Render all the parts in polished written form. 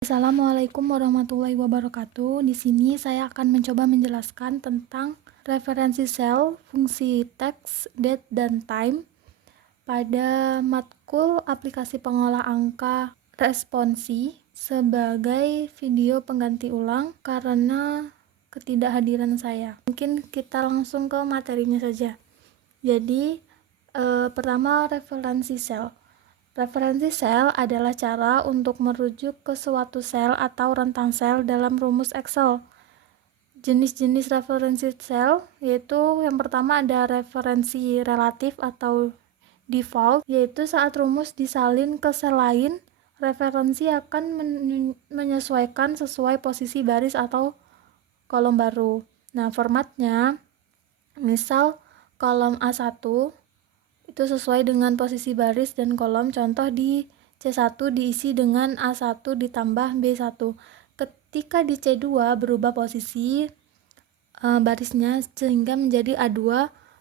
Assalamualaikum warahmatullahi wabarakatuh. Di sini saya akan mencoba menjelaskan tentang referensi sel, fungsi teks, date, dan time pada matkul aplikasi pengolah angka responsi sebagai video pengganti ulang karena ketidakhadiran saya. Mungkin kita langsung ke materinya saja. Jadi, pertama referensi sel. Referensi sel adalah cara untuk merujuk ke suatu sel atau rentang sel dalam rumus Excel. Jenis-jenis referensi sel yaitu yang pertama ada referensi relatif atau default, yaitu saat rumus disalin ke sel lain, referensi akan menyesuaikan sesuai posisi baris atau kolom baru. Nah, formatnya misal kolom A1 itu sesuai dengan posisi baris dan kolom. Contoh di C1 diisi dengan A1 ditambah B1. Ketika di C2 berubah posisi barisnya sehingga menjadi A2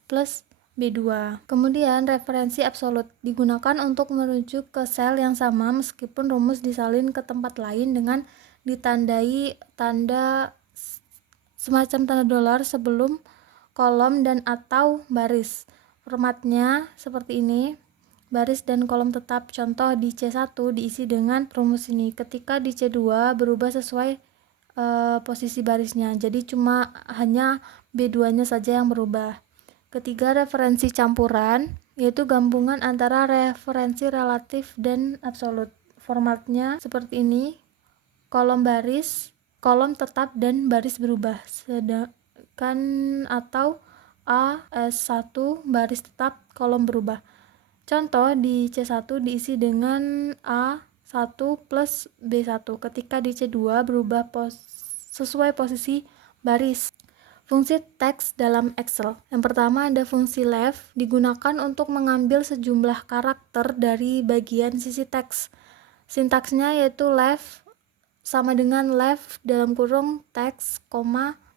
plus B2. Kemudian referensi absolut digunakan untuk merujuk ke sel yang sama meskipun rumus disalin ke tempat lain dengan ditandai tanda semacam tanda dolar sebelum kolom dan atau baris. Formatnya seperti ini, baris dan kolom tetap. Contoh di C1 diisi dengan rumus ini. Ketika di C2 berubah sesuai posisi barisnya, jadi cuma hanya B2-nya saja yang berubah. Ketiga, referensi campuran, yaitu gabungan antara referensi relatif dan absolut. Formatnya seperti ini, kolom baris, kolom tetap dan baris berubah. Sedangkan atau A1 baris tetap, kolom berubah. Contoh di C1 diisi dengan A1 plus B1. Ketika di C2 berubah sesuai posisi baris. Fungsi teks dalam Excel. Yang pertama ada fungsi left, digunakan untuk mengambil sejumlah karakter dari bagian sisi teks. Sintaksnya yaitu left sama dengan left dalam kurung teks,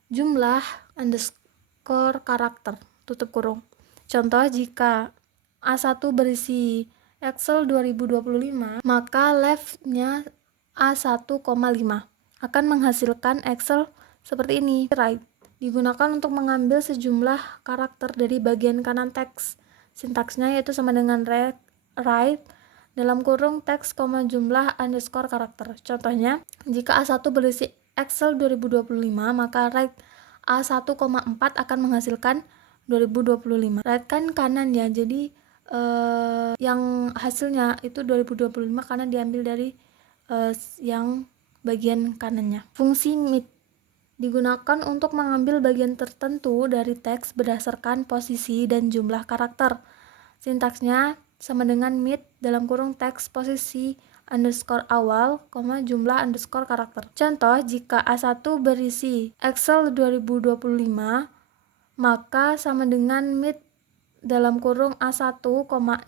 jumlah underscore karakter, tutup kurung. Contoh, jika A1 berisi Excel 2025, maka left-nya A1,5 akan menghasilkan Excel seperti ini. Right digunakan untuk mengambil sejumlah karakter dari bagian kanan teks. Sintaksnya yaitu sama dengan right dalam kurung teks, jumlah underscore karakter. Contohnya, jika A1 berisi Excel 2025, maka right A1,4 akan menghasilkan 2025. Right kan kanan ya, jadi yang hasilnya itu 2025 karena diambil dari yang bagian kanannya. Fungsi mid digunakan untuk mengambil bagian tertentu dari teks berdasarkan posisi dan jumlah karakter. Sintaksnya sama dengan mid dalam kurung teks posisi underscore awal, jumlah underscore karakter. Contoh, jika A1 berisi Excel 2025, maka sama dengan mid dalam kurung A1,6,2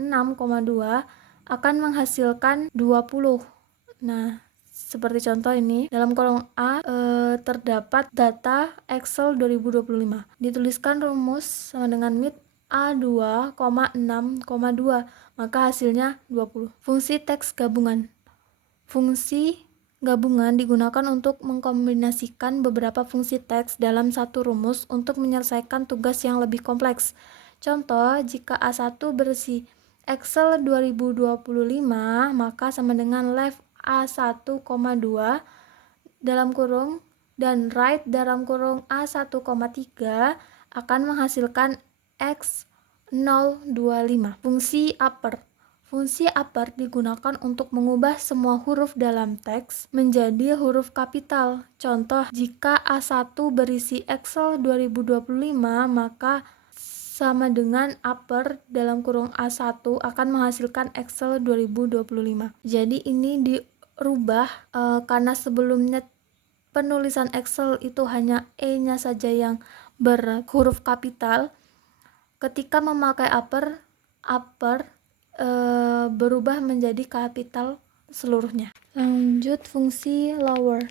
akan menghasilkan 20. Nah, seperti contoh ini, dalam kolom A terdapat data Excel 2025. Dituliskan rumus sama dengan mid A2,6,2, maka hasilnya 20. Fungsi teks gabungan. Fungsi gabungan digunakan untuk mengkombinasikan beberapa fungsi teks dalam satu rumus untuk menyelesaikan tugas yang lebih kompleks. Contoh, jika A1 berisi Excel 2025, maka sama dengan left A1,2 dalam kurung dan right dalam kurung A1,3 akan menghasilkan X025. Fungsi upper. Fungsi upper digunakan untuk mengubah semua huruf dalam teks menjadi huruf kapital. Contoh, jika A1 berisi Excel 2025, maka sama dengan upper dalam kurung A1 akan menghasilkan Excel 2025. Jadi ini dirubah karena sebelumnya penulisan Excel itu hanya E-nya saja yang berhuruf kapital. Ketika memakai upper berubah menjadi kapital seluruhnya. Lanjut, fungsi lower.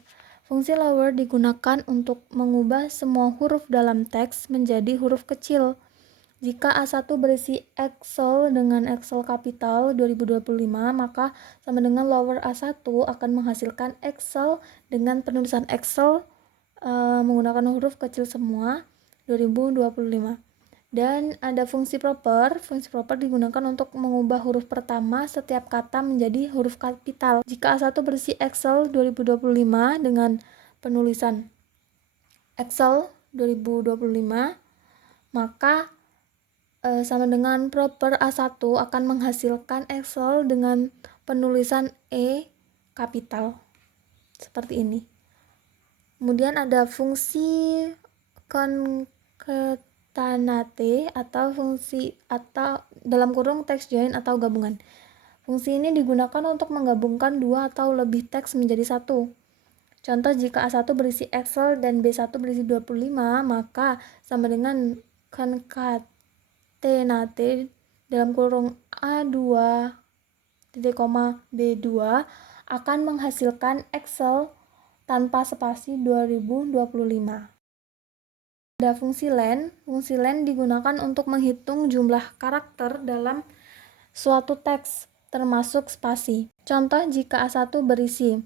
Fungsi lower digunakan untuk mengubah semua huruf dalam teks menjadi huruf kecil. Jika A1 berisi Excel dengan Excel kapital 2025, maka sama dengan lower A1 akan menghasilkan Excel dengan penulisan Excel menggunakan huruf kecil semua 2025. Dan ada fungsi proper. Fungsi proper digunakan untuk mengubah huruf pertama setiap kata menjadi huruf kapital. Jika A1 berisi Excel 2025 dengan penulisan Excel 2025, maka sama dengan proper A1 akan menghasilkan Excel dengan penulisan E kapital seperti ini. Kemudian ada fungsi concatenate atau fungsi atau dalam kurung text join atau gabungan. Fungsi ini digunakan untuk menggabungkan dua atau lebih teks menjadi satu. Contoh, jika A1 berisi Excel dan B1 berisi 25, maka sama dengan concatenate dalam kurung A2 titik koma B2 akan menghasilkan Excel tanpa spasi 2025. Ada fungsi len. Fungsi len digunakan untuk menghitung jumlah karakter dalam suatu teks termasuk spasi. Contoh, jika A1 berisi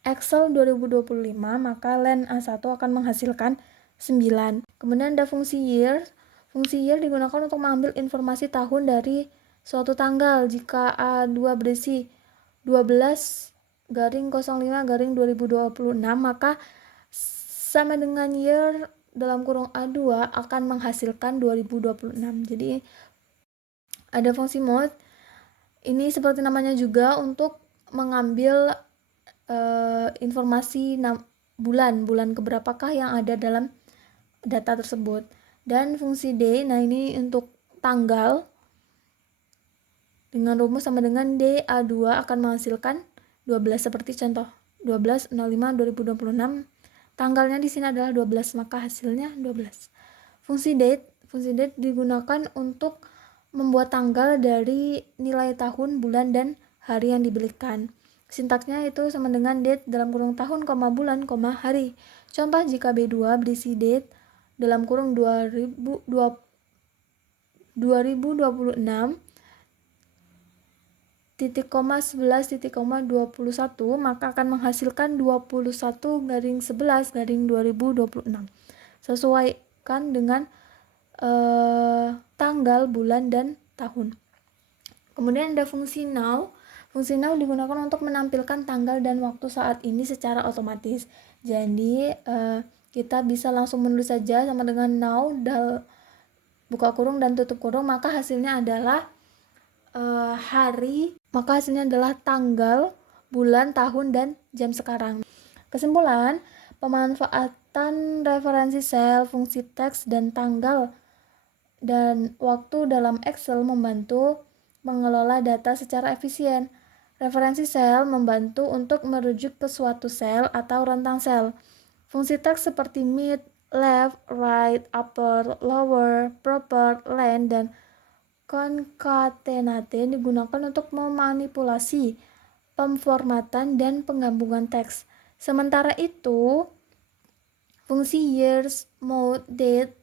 Excel 2025, maka len A1 akan menghasilkan 9. Kemudian ada fungsi year. Fungsi year digunakan untuk mengambil informasi tahun dari suatu tanggal. Jika A2 berisi 12-05-2026, maka sama dengan year dalam kurung A2 akan menghasilkan 2026. Jadi ada fungsi mode. Ini seperti namanya juga untuk mengambil informasi bulan keberapakah yang ada dalam data tersebut. Dan fungsi day, nah ini untuk tanggal dengan rumus sama dengan DA2 akan menghasilkan 12 seperti contoh 12/05/2026. Tanggalnya di sini adalah 12, maka hasilnya 12. Fungsi date digunakan untuk membuat tanggal dari nilai tahun, bulan, dan hari yang diberikan. Sintaksnya itu sama dengan date dalam kurung tahun, bulan, hari. Contoh, jika B2 berisi date dalam kurung 2026 titik koma 11 titik koma 21, maka akan menghasilkan 21/11/2026. Sesuaikan dengan tanggal, bulan, dan tahun. Kemudian ada fungsi now. Fungsi now digunakan untuk menampilkan tanggal dan waktu saat ini secara otomatis. Jadi kita bisa langsung menulis saja sama dengan now buka kurung dan tutup kurung, maka hasilnya adalah hari, maka hasilnya adalah tanggal, bulan, tahun, dan jam sekarang. Kesimpulan, pemanfaatan referensi sel, fungsi teks, dan tanggal dan waktu dalam Excel membantu mengelola data secara efisien. Referensi sel membantu untuk merujuk ke suatu sel atau rentang sel. Fungsi teks seperti mid, left, right, upper, lower, proper, len, dan concatenate digunakan untuk memanipulasi pemformatan dan penggabungan teks. Sementara itu, fungsi years, mode, date,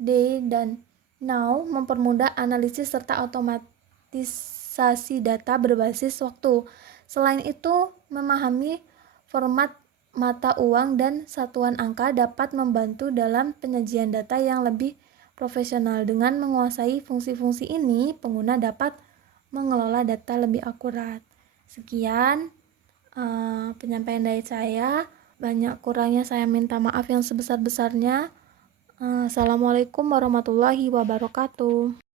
day, dan now mempermudah analisis serta otomatisasi data berbasis waktu. Selain itu, memahami format mata uang dan satuan angka dapat membantu dalam penyajian data yang lebih profesional. Dengan menguasai fungsi-fungsi ini, pengguna dapat mengelola data lebih akurat. Sekian penyampaian dari saya. Banyak kurangnya saya minta maaf yang sebesar-besarnya. Assalamualaikum warahmatullahi wabarakatuh.